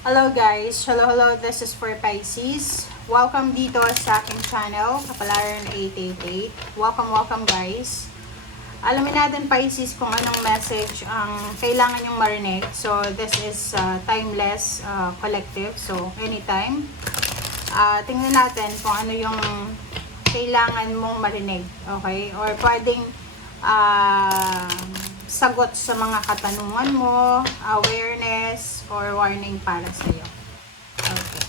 Hello guys, hello, this is for Pisces. Welcome dito sa aking channel, Kapalaran 888. Welcome guys. Alamin natin Pisces kung anong message ang kailangan yung marinig. So this is timeless collective, so anytime. Tingnan natin kung ano yung kailangan mong marinig, okay? Or pwedeng sagot sa mga katanungan mo, awareness, or warning para sa iyo. Okay.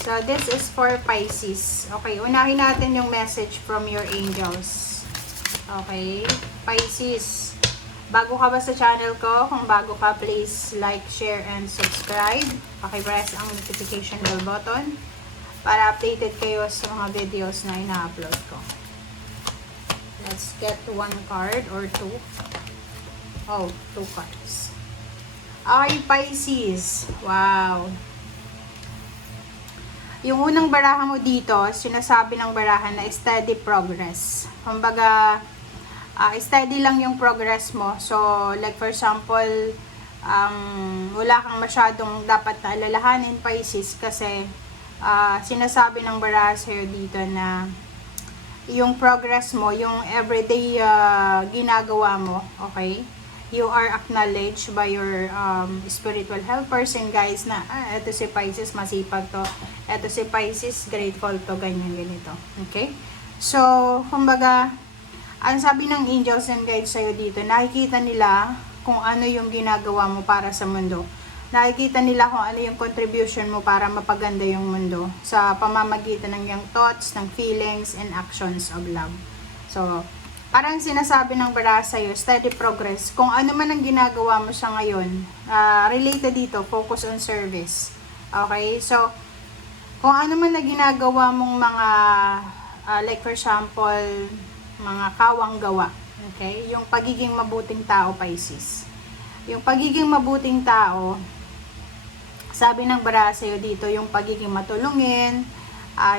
So, this is for Pisces. Okay, unahin natin yung message from your angels. Okay, Pisces. Bago ka ba sa channel ko? Kung bago ka, please like, share, and subscribe. Paki-press ang notification bell button para updated kayo sa mga videos na ina-upload ko. Let's get one card or two. Oh, two cards. Ay, Pisces. Wow. Yung unang baraha mo dito, sinasabi ng baraha na steady progress. Kumbaga, steady lang yung progress mo. So, like for example, wala kang masyadong dapat na alalahanin, Pisces, kasi sinasabi ng baraha sa'yo dito na yung progress mo, yung everyday ginagawa mo, okay? You are acknowledged by your spiritual helpers and guys na, eto si Pisces, masipag to. Eto si Pisces, grateful to, ganyan, ganito. Okay? So, kumbaga, ang sabi ng angels and guides sa'yo dito, nakikita nila kung ano yung ginagawa mo para sa mundo. Nakikita nila kung ano yung contribution mo para mapaganda yung mundo sa pamamagitan ng yung thoughts, ng feelings, and actions of love. So, parang sinasabi ng baraha sa'yo, steady progress. Kung ano man ang ginagawa mo sa ngayon, related dito, focus on service. Okay? So, kung ano man na ginagawa mong mga, like for example, mga kawang gawa. Okay? Yung pagiging mabuting tao, Pisces. Yung pagiging mabuting tao, sabi ng baraha sa'yo dito, yung pagiging matulungin,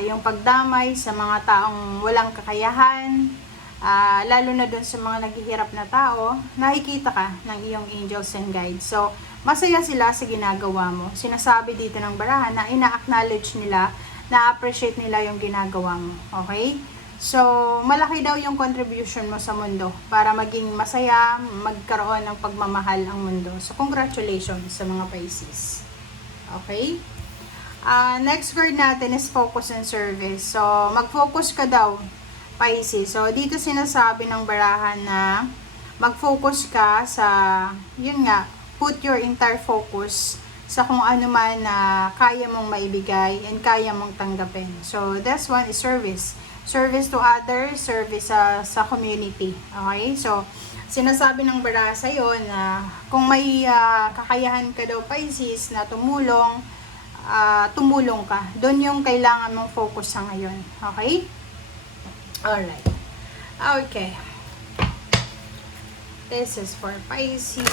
yung pagdamay sa mga taong walang kakayahan, lalo na dun sa mga naghihirap na tao, nakikita ka ng iyong angels and guides. So, masaya sila sa ginagawa mo. Sinasabi dito ng baraha na ina-acknowledge nila, na-appreciate nila yung ginagawa mo. Okay? So, malaki daw yung contribution mo sa mundo para maging masaya, magkaroon ng pagmamahal ang mundo. So, congratulations sa mga Pisces. Okay? Next word natin is focus and service. So, mag-focus ka daw, Pisces. So, dito sinasabi ng barahan na mag-focus ka sa, yun nga, put your entire focus sa kung ano man na kaya mong maibigay and kaya mong tanggapin. So, this one is service. Service to others, service sa community. Okay? So, sinasabi ng baraha sa'yo na kung may kakayahan ka daw, Pisces, na tumulong, tumulong ka. Doon yung kailangan mong focus sa ngayon. Okay? Alright. Okay. This is for Pisces.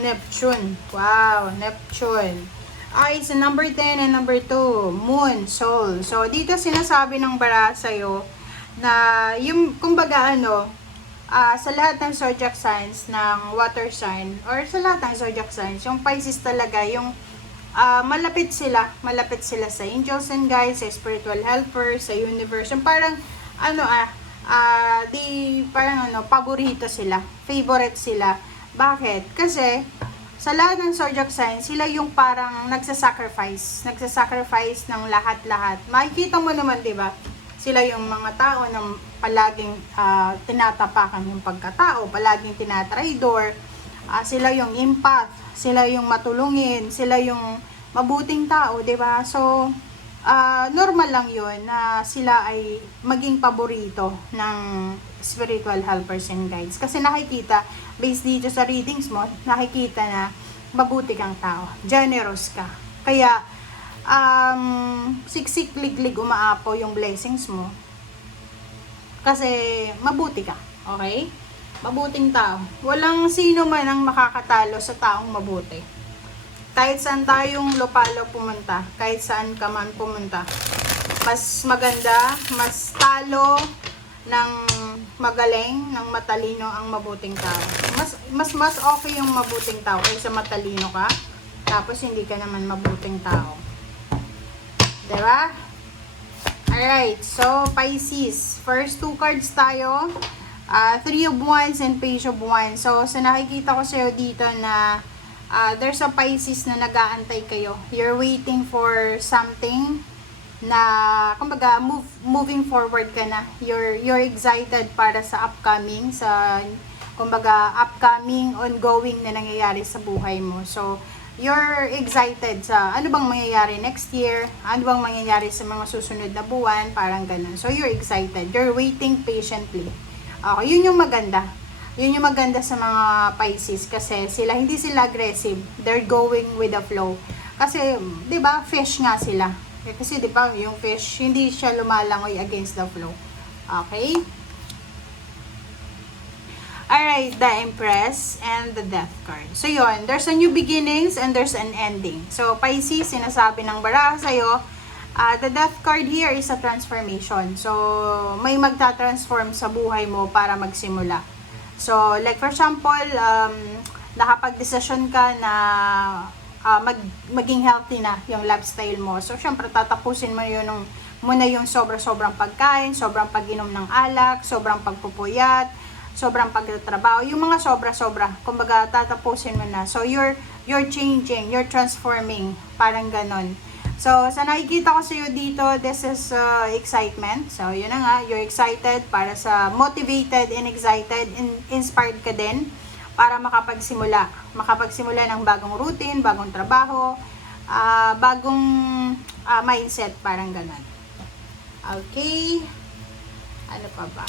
Neptune. Wow, Neptune. Ay, sa number 10 and number 2, Moon, Soul. So, dito sinasabi ng baraha sa'yo na yung, kumbaga sa lahat ng zodiac signs, ng water sign, or sa lahat ng zodiac signs, yung Pisces talaga, yung malapit sila sa angels and guides, sa spiritual helpers, sa universe. Yung parang, paborito sila, favorite sila. Bakit? Kasi, sa lahat ng zodiac signs, sila yung parang nagsasacrifice ng lahat-lahat. Makikita mo naman, di ba? Sila yung mga tao na palaging tinatapakan yung pagkatao, palaging tinatraidor. Sila yung empath, sila yung matulungin, sila yung mabuting tao, di ba? So, normal lang yun na sila ay maging paborito ng spiritual helpers and guides. Kasi nakikita, based dito sa readings mo, nakikita na mabuti kang tao. Generous ka. Kaya, siksik, liglig, umaapaw yung blessings mo. Kasi, mabuti ka. Okay? Mabuting tao. Walang sino man ang makakatalo sa taong mabuti. Kahit saan tayong lupalo pumunta, kahit saan ka man pumunta, mas maganda, mas talo ng magaling, ng matalino ang mabuting tao. Mas okay yung mabuting tao kaysa matalino ka, tapos hindi ka naman mabuting tao. Diba? Alright, so Pisces. First two cards tayo. Three of Wands and Page of Wands. So, sa nakikita ko sa'yo dito na there's a Pisces na nag-aantay kayo. You're waiting for something na, kumbaga, moving forward ka na. You're excited para sa upcoming, kumbaga, upcoming, ongoing na nangyayari sa buhay mo. So, you're excited sa ano bang mangyayari next year, ano bang mangyayari sa mga susunod na buwan, parang ganun. So, you're excited. You're waiting patiently. Okay, yun yung maganda. Yun yung maganda sa mga Pisces kasi hindi sila aggressive. They're going with the flow. Kasi, 'di ba, fish nga sila. Kasi 'di ba, yung fish hindi siya lumalangoy against the flow. Okay? Alright, the Empress and the Death card. So yun, there's a new beginnings and there's an ending. So Pisces, sinasabi ng baraha sa'yo, the Death card here is a transformation. So may magta-transform sa buhay mo para magsimula. So like for example, nakapag-desisyon ka na maging healthy na yung lifestyle mo. So syempre tatapusin mo yun muna yung sobrang pagkain, sobrang pag-inom ng alak, sobrang pagpupuyat, sobrang pagtatrabaho, yung mga sobra-sobra, kumbaga tatapusin mo na. So you're changing, you're transforming, parang ganon. So sa nakikita ko sa iyo dito, this is excitement. So yun na nga, you're excited para sa motivated and excited and inspired ka din para makapagsimula ng bagong routine, bagong trabaho, bagong mindset, parang ganon. Okay, ano pa ba?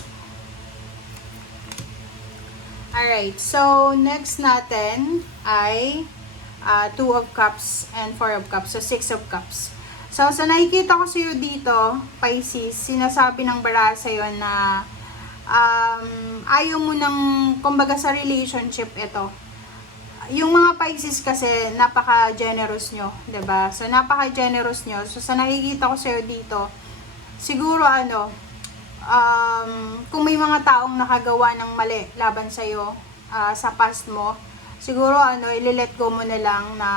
Alright, so next natin ay 2 of Cups and 4 of Cups, so 6 of Cups. So sa nakikita ko sa'yo dito, Pisces, sinasabi ng baraha sa'yo na ayaw mo ng, kumbaga sa relationship ito. Yung mga Pisces kasi, napaka-generous nyo, 'di ba? So napaka-generous nyo. So sa nakikita ko sa'yo dito, siguro kung may mga taong nakagawa ng mali laban sa'yo sa past mo, siguro i-let go mo na lang na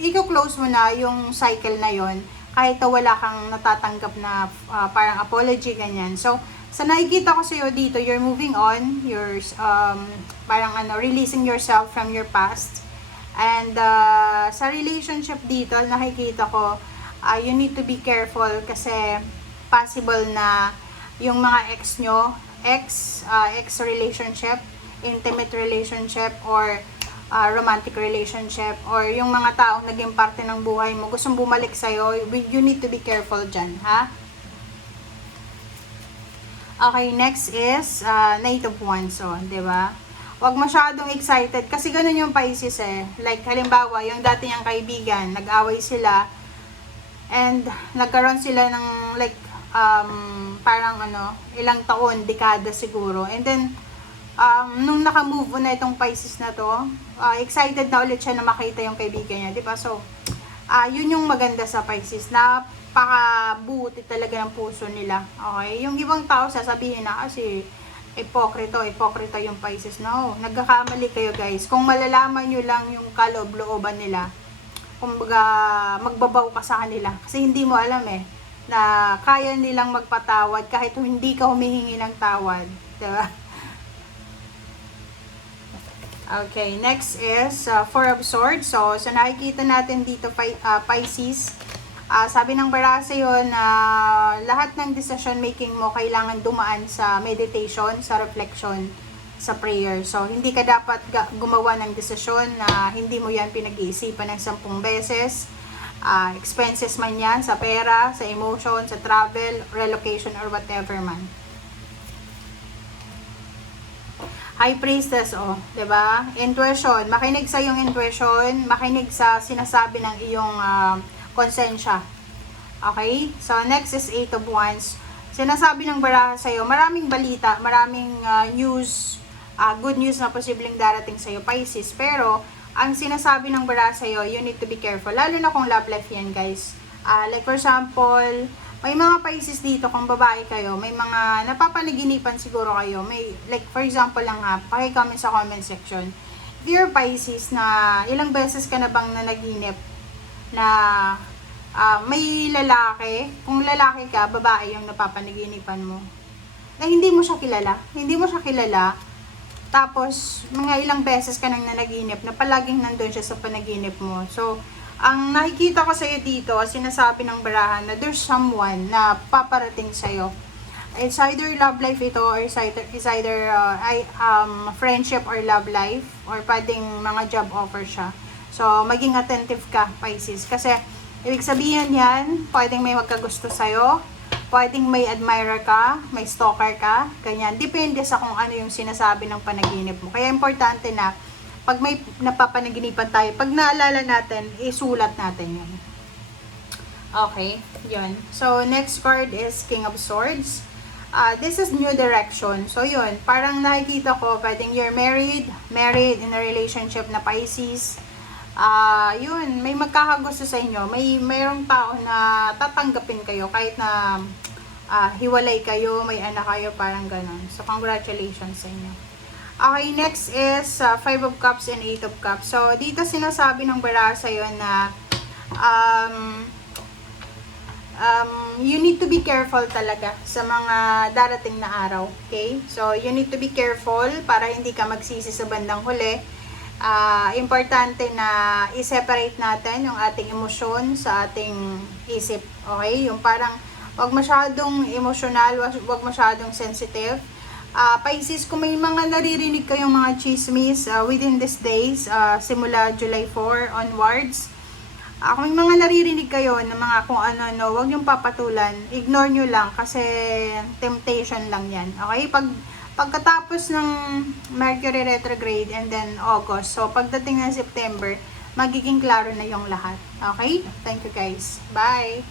i-close mo na yung cycle na yon kahit wala kang natatanggap na parang apology, ganyan. So, sa nakikita ko sa'yo dito, you're moving on, you're parang releasing yourself from your past. And sa relationship dito, nakikita ko, you need to be careful kasi possible na yung mga ex relationship, intimate relationship, or romantic relationship, or yung mga taong naging parte ng buhay mo, gustong bumalik sa'yo, you need to be careful dyan, ha? Okay, next is Knight of Wands, so, diba? Huwag masyadong excited, kasi ganun yung Pisces Like, halimbawa, yung dati niyang kaibigan, nag-away sila, and nagkaroon sila ng, like, parang ilang taon, dekada siguro. And then, nung naka-move on na itong Pisces na to, excited na ulit siya na makita yung kaibigan niya, diba? So, yun yung maganda sa Pisces. Napakabuti talaga ng puso nila. Okay? Yung ibang tao sasabihin na kasi ipokrito yung Pisces. No, nagkakamali kayo guys. Kung malalaman nyo lang yung kaloob-looban nila, kumbaga magbabaw ka sa kanila. Kasi hindi mo alam na kaya nilang magpatawad kahit hindi ka humihingi ng tawad. Diba? Okay, next is 4 of Swords. So nakikita natin dito, Pisces, sabi ng baraha sa'yo na lahat ng decision making mo kailangan dumaan sa meditation, sa reflection, sa prayer. So hindi ka dapat gumawa ng desisyon na hindi mo yan pinag-iisipan ng 10 beses. Expenses man yan, sa pera, sa emotion, sa travel, relocation, or whatever man. High Priestess, diba? Intuition, makinig sa iyong intuition, makinig sa sinasabi ng iyong konsensya. Okay? So, next is 8 of Wands. Sinasabi ng baraha sa'yo, maraming balita, maraming news good news na posibleng darating sa'yo, Pisces. Pero, ang sinasabi ng bara sa'yo, you need to be careful. Lalo na kung love life yan, guys. Like for example, may mga Pisces dito, kung babae kayo, may mga napapanaginipan siguro kayo. May, like for example lang ha, paki-comment sa comment section. If you're Pisces na ilang beses ka na bang nanaginip na may lalaki, kung lalaki ka, babae yung napapanaginipan mo. Na hindi mo siya kilala, tapos mga ilang beses ka nang nanaginip na palaging nandun siya sa panaginip mo. So, ang nakikita ko sa'yo dito, sinasabi ng barahan na there's someone na paparating sa'yo. It's either love life ito or it's either friendship or love life, or pwedeng mga job offer siya. So, maging attentive ka, Pisces. Kasi, ibig sabihin yan, pwedeng may magkagusto sa'yo, pwedeng may admirer ka, may stalker ka, ganyan. Depende sa kung ano yung sinasabi ng panaginip mo. Kaya importante na, pag may napapanaginipan tayo, pag naalala natin, isulat natin yun. Okay, yun. So, next card is King of Swords. This is new direction. So, yun. Parang nakikita ko, pwedeng you're married in a relationship na Pisces. Yun, may magkakagusto sa inyo. Mayroong tao na tatanggapin kayo kahit na hiwalay kayo, may anak kayo, parang ganun. So, congratulations sa inyo. Okay, next is 5 of Cups and 8 of Cups. So, dito sinasabi ng bara sa'yo na you need to be careful talaga sa mga darating na araw. Okay? So, you need to be careful para hindi ka magsisi sa bandang huli. Importante na i-separate natin yung ating emosyon sa ating isip. Okay? Yung parang wag masyadong emotional, wag masyadong sensitive. Pisces, kung may mga naririnig kayong mga chismis within these days, simula July 4 onwards, kung may mga naririnig kayo na mga kung ano-ano, huwag niyong papatulan, ignore nyo lang kasi temptation lang yan. Okay? Pagkatapos ng Mercury retrograde and then August, so pagdating ng September, magiging klaro na yung lahat. Okay? Thank you guys. Bye!